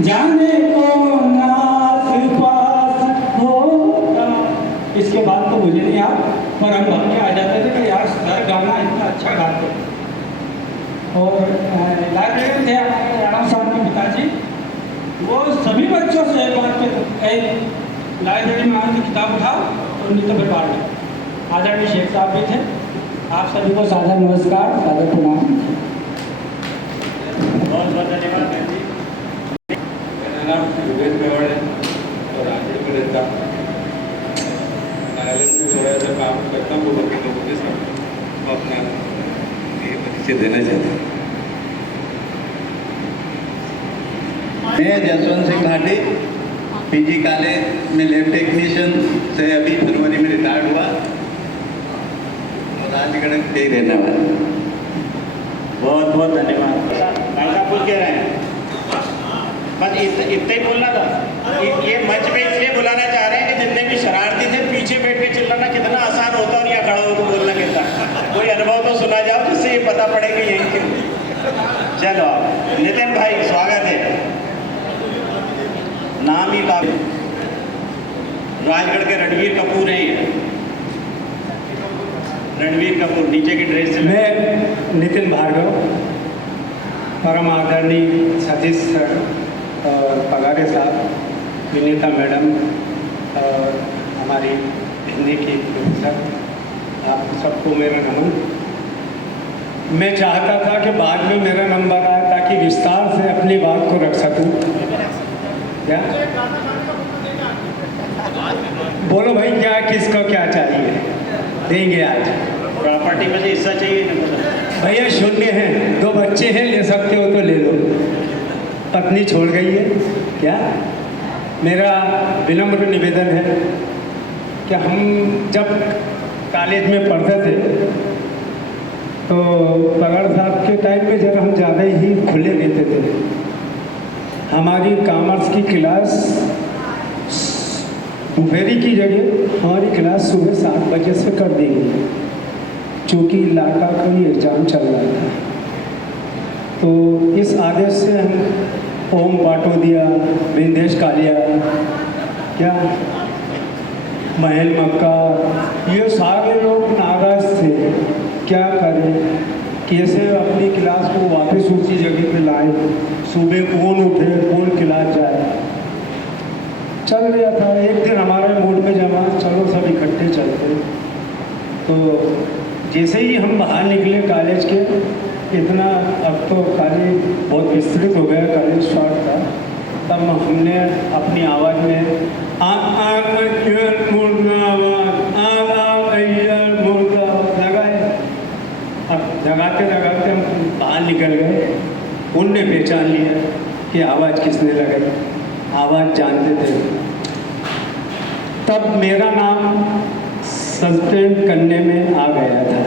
जाने कौन आस पास होता। इसके बाद तो मुझे नहीं याद, पर हम भक्ति आ जाते थे कि यार सर गाना इतना अच्छा गाते। और लाइब्रेरियन थे हमारे राणा साहब के पिताजी, वो सभी बच्चों से एक बात के लाइब्रेरी में आने की किताब उठाओ और नहीं तो फिर बाहर लो। आदरणीय शेख साहब भी थे। आप सभी को सादर नमस्कार, सादर प्रणाम। बहुत बहुत धन्यवाद बहन जी। मेरा नाम योगेश मेवाड़ है और राजगढ़ में रहता हूँ। न्यायालय में थोड़ा सा काम करता हूँ, वो बाकी लोगों के साथ अपना ये परिचय देना चाहता हूँ। मैं जसवंत सिंह भाटी, पीजी कॉलेज में लैब टेक्नीशियन से अभी फरवरी में रिटायर्ड हुआ और राजगढ़ के ही रहने वाला। बहुत बहुत धन्यवाद। भाई साहब कुछ कह रहे हैं? बस इतना ही बोलना था। ये मंच पे इसलिए बुलाना चाह रहे हैं कि जितने भी शरारती थे पीछे बैठ के चिल्लाना कितना आसान होता और या खड़ा होकर बोलना कितना। कोई अनुभव तो सुना जाओ जिससे ये पता पड़े कि यही क्यों। चलो आप नितिन भाई, स्वागत है। नाम ही काफी। राजगढ़ के रणवीर कपूर हैं ये। रणवीर कपूर नीचे की ड्रेस से। मैं नितिन भार्गव, परम आदरणीय सतीश सर और पगारे साहब, विनीता मैडम और हमारी हिंदी की प्रोफेसर, आप सबको मेरा नमन। मैं चाहता था कि बाद में मेरा नंबर आए ताकि विस्तार से अपनी बात को रख सकूं। क्या बोलो भाई, क्या किसको क्या चाहिए देंगे आज। प्रॉपर्टी में से हिस्सा चाहिए ना? भैया शून्य हैं, 2 बच्चे हैं, ले सकते हो तो ले लो। पत्नी छोड़ गई है। क्या मेरा विनम्र निवेदन है कि हम जब कॉलेज में पढ़ते थे तो पगार साहब के टाइम में जब हम ज़्यादा ही खुले रहते थे। हमारी कॉमर्स की क्लास दोपहरी की जगह हमारी क्लास सुबह 7 बजे से कर दी गई, चूँकि लाका का ही एग्ज़ाम चल रहा था। तो इस आदेश से हम ओम पाटोदिया, विंदेश कालिया, क्या महल मक्का, ये सारे लोग नाराज थे। क्या करें, कैसे अपनी क्लास को वापस उसी जगह पे लाएं, सुबह कौन उठे कौन क्लास जाए। चल रहा था। एक दिन हमारे मूड में जमा, चलो सब इकट्ठे चलते। तो जैसे ही हम बाहर निकले कॉलेज के, इतना अब तो कॉलेज बहुत विस्तृत हो गया, कॉलेज शॉर्ट था, तब हमने अपनी आवाज़ में लगाए। अब जगाते जगाते हम बाहर निकल गए। उनने पहचान लिया कि आवाज़ किसने लगाई। आवाज़ जानते थे। तब मेरा नाम सस्पेंड करने में आ गया था।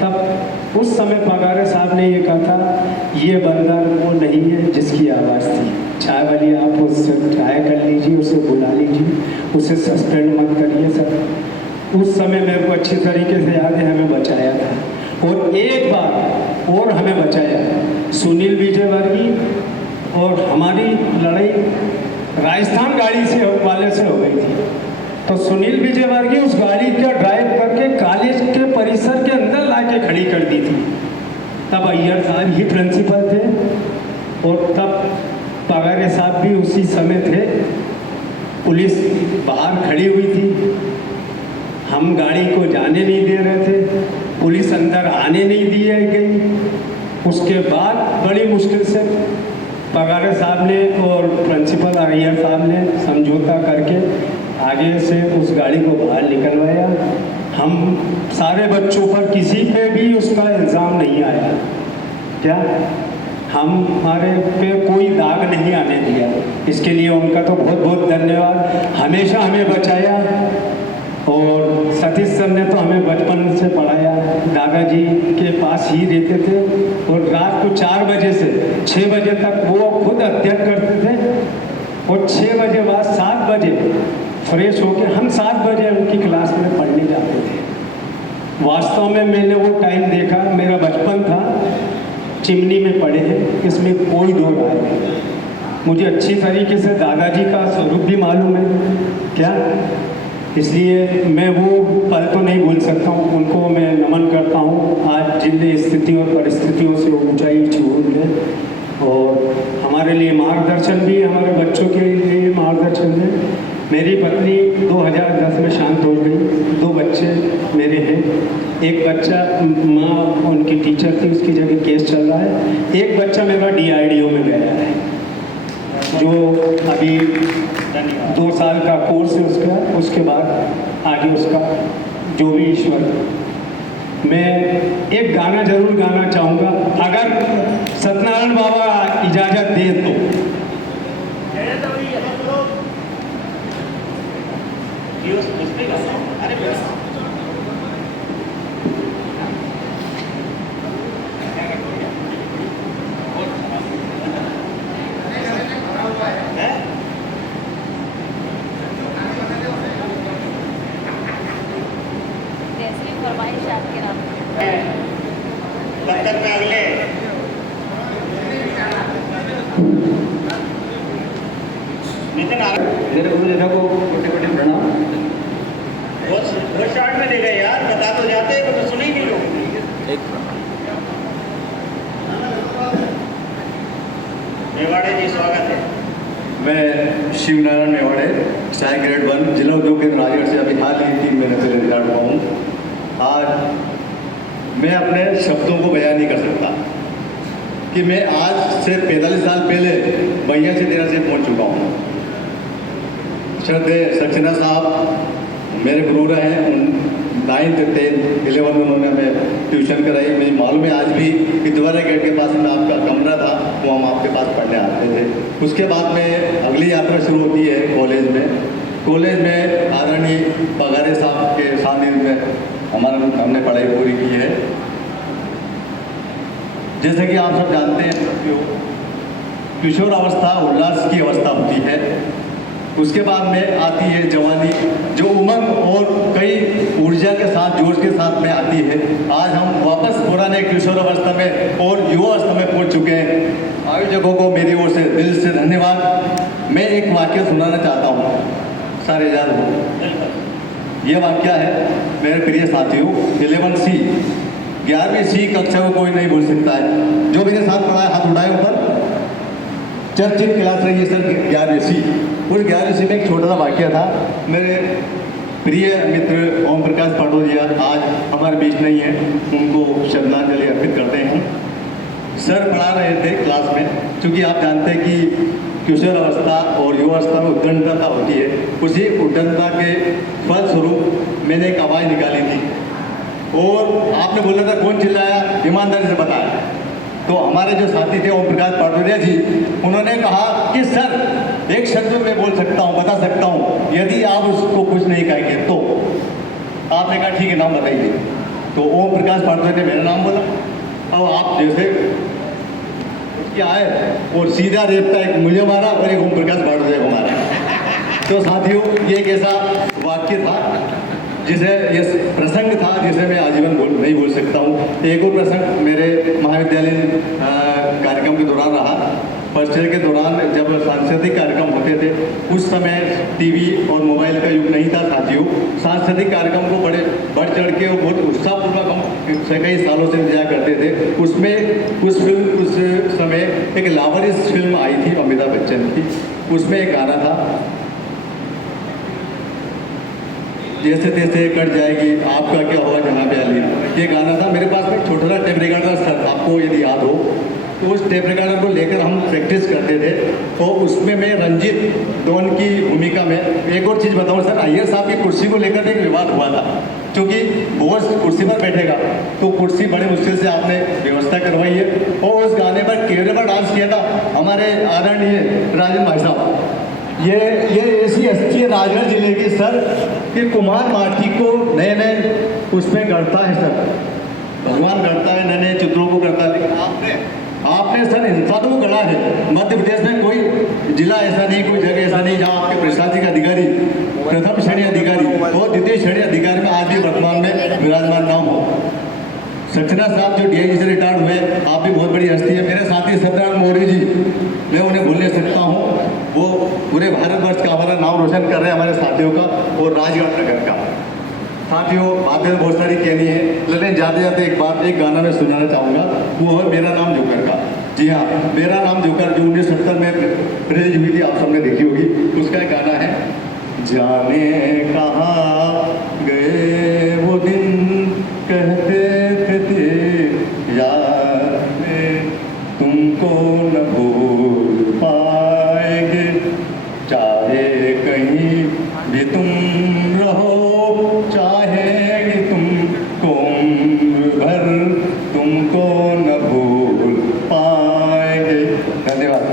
तब उस समय पगारे साहब ने ये कहा था, ये बंदा वो नहीं है जिसकी आवाज़ थी। चाय वाली आप उससे ट्राई कर लीजिए, उसे बुला लीजिए, उसे सस्पेंड मत करिए सर। उस समय मेरे को अच्छी तरीके से याद है, हमें बचाया था। और एक बार और हमें बचाया, सुनील विजयवर्गीय और हमारी लड़ाई राजस्थान गाड़ी से वाले से हो गई थी। तो सुनील विजयवर्गीय उस गाड़ी का ड्राइव करके कॉलेज के परिसर के अंदर लाके खड़ी कर दी थी। तब अय्यर साहब ही प्रिंसिपल थे और तब पगारे साहब भी उसी समय थे। पुलिस बाहर खड़ी हुई थी, हम गाड़ी को जाने नहीं दे रहे थे, पुलिस अंदर आने नहीं दी गई। उसके बाद बड़ी मुश्किल से पगारे साहब ने और प्रिंसिपल अय्यर साहब ने समझौता करके आगे से उस गाड़ी को बाहर निकलवाया। हम सारे बच्चों पर किसी पे भी उसका इल्ज़ाम नहीं आया। क्या हमारे पे कोई दाग नहीं आने दिया। इसके लिए उनका तो बहुत बहुत धन्यवाद। हमेशा हमें बचाया। और सतीश सर ने तो हमें बचपन से पढ़ाया, दादाजी के पास ही रहते थे और रात को 4 बजे से 6 बजे तक वो खुद अध्ययन करते थे और 6 बजे बाद 7 बजे फ्रेश होकर हम 7 बजे उनकी क्लास में पढ़ने जाते थे। वास्तव में मैंने वो टाइम देखा, मेरा बचपन था, चिमनी में पढ़े हैं, इसमें कोई दो राय नहीं। मुझे अच्छी तरीके से दादाजी का स्वरूप भी मालूम है। क्या इसलिए मैं वो पल तो नहीं भूल सकता हूँ, उनको मैं नमन करता हूँ। आज जिन स्थितियों और परिस्थितियों से ऊंचाई छू ले और हमारे लिए मार्गदर्शन भी, हमारे बच्चों के लिए मार्गदर्शन है। मेरी पत्नी 2010 में शांत हो गई। 2 बच्चे मेरे हैं। एक बच्चा माँ उनकी टीचर थी, उसकी जगह केस चल रहा है। एक बच्चा मेरा DRDO में गया है, जो अभी 2 साल का कोर्स है उसका। उसके बाद आगे उसका जो भी ईश्वर। मैं एक गाना जरूर गाना चाहूँगा, अगर सत्यनारायण बाबा इजाज़त दे तो। दफ्तर में अगले मेरे गुरुजनों को कोटि-कोटि प्रणाम। वो शॉर्ट में दे गए यार, बता तो जाते तो सुनेंगे लोग। एक मेवाड़े जी स्वागत है। मैं शिवनारायण मेवाड़े, SAI ग्रेड 1, जिला उद्योग केंद्र राजगढ़ से अभी हाल ही 3 महीने पहले रिटायर्ड हुआ हूँ। आज मैं अपने शब्दों को बयान नहीं कर सकता कि मैं आज से 45 साल पहले भैया से डेरा से पहुँच चुका हूँ। श्रद्धेय सक्सेना साहब मेरे गुरु रहे हैं। उन 9th 10th 11 में उन्होंने हमें ट्यूशन कराई। मुझे मालूम है आज भी इतवारे गेट के पास में आपका कमरा था, वो हम आपके पास पढ़ने आते थे। उसके बाद में अगली यात्रा शुरू होती है कॉलेज में। कॉलेज में आदरणीय पगारे साहब के सानिध्य में हमने पढ़ाई पूरी की है। जैसे कि आप सब जानते हैं, किशोर अवस्था उल्लास की अवस्था होती है। उसके बाद में आती है जवानी, जो उमंग और कई ऊर्जा के साथ, जोश के साथ में आती है। आज हम वापस पुराने किशोर अवस्था में और युवा अवस्था में पहुंच चुके हैं। आयोजकों को मेरी ओर से दिल से धन्यवाद। मैं एक वाक्य सुनाना चाहता हूँ सारे यार को। ये वाक्य है मेरे प्रिय साथियों, 11C 11वीं C कक्षा को कोई नहीं भूल सकता है। जो मेरे साथ पढ़ा है हाथ उठाए ऊपर। चर्चित क्लास रही है सर 11वीं C। उस 11वीं में एक छोटा सा वाक्य था। मेरे प्रिय मित्र ओम प्रकाश पाटोदिया आज हमारे बीच नहीं है, उनको श्रद्धांजलि अर्पित करते हैं। सर पढ़ा रहे थे क्लास में, क्योंकि आप जानते हैं कि किशोर अवस्था और युवा अवस्था में उद्दंडता होती है। उसी उद्दंडता के फलस्वरूप मैंने एक आवाज़ निकाली थी और आपने बोला था कौन चिल्लाया, ईमानदारी से बताया। तो हमारे जो साथी थे ओम प्रकाश पाटोदिया जी, उन्होंने कहा कि सर शब्द में मैं बोल सकता हूँ, बता सकता हूँ, यदि आप उसको कुछ नहीं कहेंगे तो। आपने कहा ठीक है नाम बताइए, तो ओम प्रकाश पांडे ने मेरा नाम बोला। अब आप जैसे क्या है और सीधा रेपता एक मुझे मारा और एक ओम प्रकाश पांडे को मारा। तो साथियों ये एक ऐसा वाक्य था जिसे ये प्रसंग था जिसे मैं आजीवन नहीं भूल सकता हूँ। एक और प्रसंग मेरे महाविद्यालयीन कार्यक्रम के दौरान रहा। फर्स्ट ईयर के दौरान जब सांस्कृतिक कार्यक्रम होते थे, उस समय टीवी और मोबाइल का युग नहीं था साथियों। सांस्कृतिक कार्यक्रम को बड़े बढ़ चढ़ के और बहुत उत्साहपूर्वक हम कई सालों से इंतजार करते थे। उसमें उस समय एक लावारिस फिल्म आई थी अमिताभ बच्चन की। उसमें एक गाना था, जैसे तैसे कट जाएगी आपका क्या होगा जहाँ पे अली। ये गाना था। मेरे पास में छोटा सा टेप रिकॉर्डर सर, आपको यदि याद हो तो उस टेप रिकॉर्डर को लेकर हम प्रैक्टिस करते थे। तो उसमें मैं रंजीत डॉन की भूमिका में एक और चीज़ बताऊँ सर, अय्यर साहब की कुर्सी को लेकर एक विवाद हुआ था, क्योंकि बॉस कुर्सी पर बैठेगा तो कुर्सी बड़े मुश्किल से आपने व्यवस्था करवाई है। और उस गाने पर कैमरे पर डांस किया था हमारे आदरणीय राजन भाई साहब। ये ऐसी हस्ती है राजगढ़ जिले की सर कि कुमार माटी को नए नए उसमें गढ़ता है सर, भगवान गढ़ता है, नए नए चित्रों को करता है। लेकिन आपने सर इंसान को गढ़ा है। मध्य प्रदेश में कोई जिला ऐसा नहीं, कोई जगह ऐसा नहीं जहाँ आपके प्रशासनिक अधिकारी, प्रथम श्रेणी अधिकारी और द्वितीय श्रेणी अधिकारी में आज भी वर्तमान में विराजमान नाम हो। सक्सेना साहब जो डीआईजी से रिटायर्ड हुए, आप भी बहुत बड़ी हस्ती है। मेरे साथी सत्यनारायण मौर्य जी, मैं उन्हें भूल नहीं सकता हूँ। वो पूरे भारतवर्ष का हमारा नाम रोशन कर रहे हैं, हमारे साथियों का और राजघाट नगर का। साथियों बातें बहुत सारी कहनी है, लेकिन जाते जाते एक गाना मैं सुनाना चाहूँगा, वो है मेरा नाम जोकर का। जी हाँ, मेरा नाम जोकर जो 1970 में रिलीज हुई थी, आप सबने देखी होगी। उसका एक गाना है, जाने कहाँ गए वो दिन कहते थे यार में तुमको न भूल पाएंगे, चाहे कहीं भी तुम रहो, चाहेंगे तुमको उम्र भर, तुमको न भूल पाएंगे। धन्यवाद।